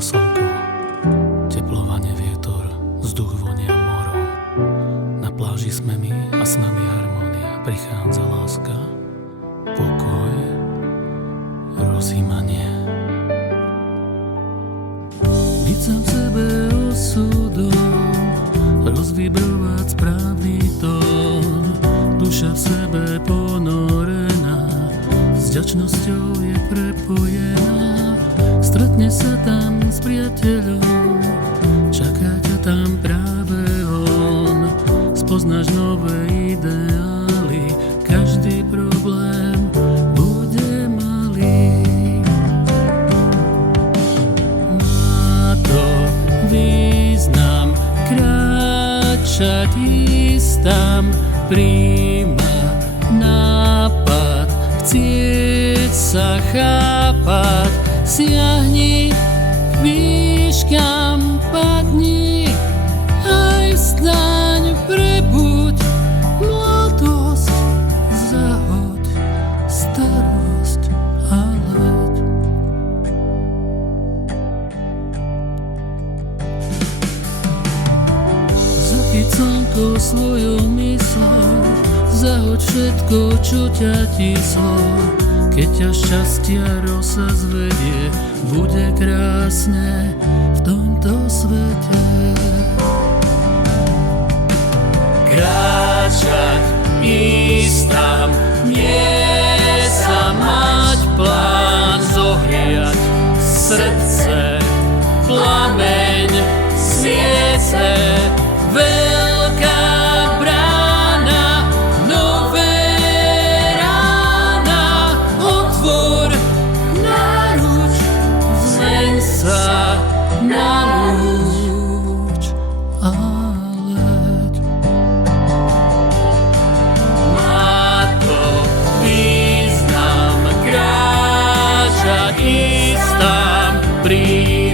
Zahrieva slnko, teplo vanie vietor, vzduch vonia morom. Na pláži sme my a s nami harmónia. Prichádza láska, pokoj, rozjímanie. Byť sám sebe osudom, rozvibrovať správny tón. Duša v sebe ponorená, s vďačnosťou je prepojená. Stretne sa tam s priateľom, čaká ťa tam práve on. Spoznáš nové ideály, každý problém bude malý. Má to význam kráčať ísť tam, príjma nápad, chcieť sa chápať. Siahni k výškam, padni, aj vstaň, prebuď mladosť, zahoď starosť a leď. Zachyť slnko svojou myslou, zahoď všetko, čo ťa tislo. Keď ťa šťastia rosa zvedie, bude krásne v tomto svete. Kráčať, ísť tam, nie sa mať plán, zohriať srdce, plameň, sviece, veľká brána, nové rána, otvor náruč, zmeň sa na lúč a leď. Má to význam kráčať, ísť tam, prísť